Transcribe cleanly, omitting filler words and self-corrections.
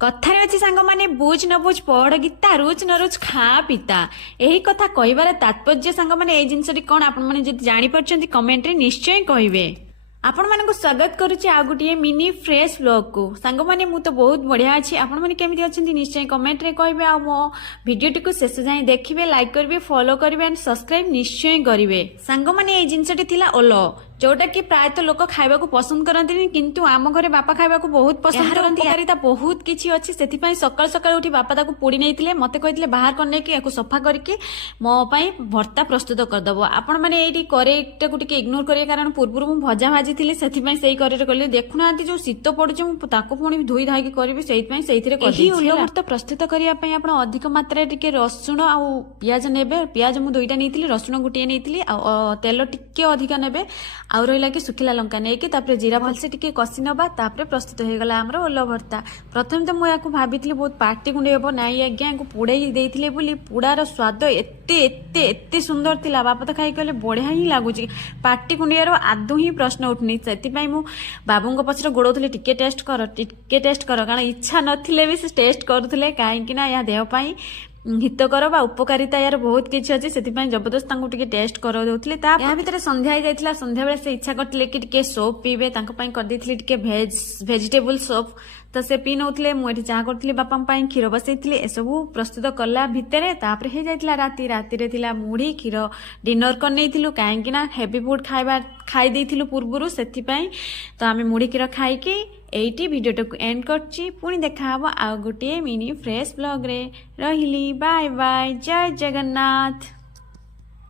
कथारे अच्छी सांग माने बुझ न बुझ पढ़ गीता रुच न रुच खा पिता यही कथा कहबार तात्पर्य सांग माने ए जिनसटी कोन आपण माने जदि जानि परछंती कमेंट रे निश्चय कहिबे। आपण मानक स्वागत करुचे आ गुटिए मिनी फ्रेश व्लॉग को सांग माने मु तो बहुत बढ़िया अछि। आपण माने केमिति अछंती निश्चय कमेंट रे कहिबे आ मो वीडियो टिको शेष जाय देखिबे लाइक करबे फॉलो करबे एंड सब्सक्राइब निश्चय करिवे। सांग माने ए जिनसटी थिला ओलो जोटा कि प्रायतः लोक खाइबा को पसंद करती किंतु आम घरे बापा खाइबा को बहुत पसंद करती। उपकारिता बहुत किछि अछि सेथिपई सकाळ सकाळ उठी बापा ताको पोड़ी नैथिले मते कहिथिले बाहर करने कि याको सफा करके मो पई भर्ता प्रस्तुत कर दबो। आपण माने एठी करेक्ट को टिके इग्नोर करिया कारण पूर्वरु मु भजा भाजी थिले सेथिपई सेही करे कले देखुनांती जो शीत पड़ुछ मु ताको पुणी धोई धाई करबी सेहिपई सेहिथिरे करदी। उल्लभर्ता प्रस्तुत करिया पई आपण अधिक मात्रा टिके रसुण आ प्याज नेबे। प्याज मु दुईटा नैथिली रसुण गुटिए नैथिली आ तेल टिके अधिक नेबे आउ रहिला कि सुखिला लंका नेकी तापर जीरा भलसे टिके कसी नबा तापर प्रस्तुत हो गला हमरो ओल्लो भर्ता। प्रथम तो मु याको भाबितली बहुत पार्टी गुंडे हेबो नाई आज्ञा याको पुड़ाई देइथिले बोली पुड़ार स्वाद एते एते एते सुंदर थिला बापा तो खाई कहले बढ़िया ही लागुची पार्टी गुंडियार आदौ ही प्रश्न उठनी सेतिपई मु बाबूंग पछरे गोडौथले टिके टेस्ट कर कारण इच्छा नथिले भी से टेस्ट करूथले काहे कि ना या देह पई हितकर बा उपकारिता यार बहुत किछि अछि सेतिपई जबरदस्त तांको टिके टेस्ट कर देउथले। ता या भितर संध्या ही जाइथिला संध्या बेले से इच्छा करथिले कि टिके सोप पीबे तांको पई कर देथिले टिके वेजिटेबल सोप तो से पी नौथले मु एठी चाह करथिले बापा पई खीर बसैथिले एसबु प्रस्तुत कला भितरे तापर हे जाइथिला राती रे थिला मुढ़ी खीर डिनर कर नैथिलु काहे कि ना हेवी फूड खाई देथिलु पूर्वरु सेतिपई तो आमे मुढ़ी खीर खाई कि एटी वीडियो को एंड करछि। पुणी देखा हबो आ गुटिए मिनी फ्रेश ब्लॉग रे रहिली बाय बाय जय जगन्नाथ।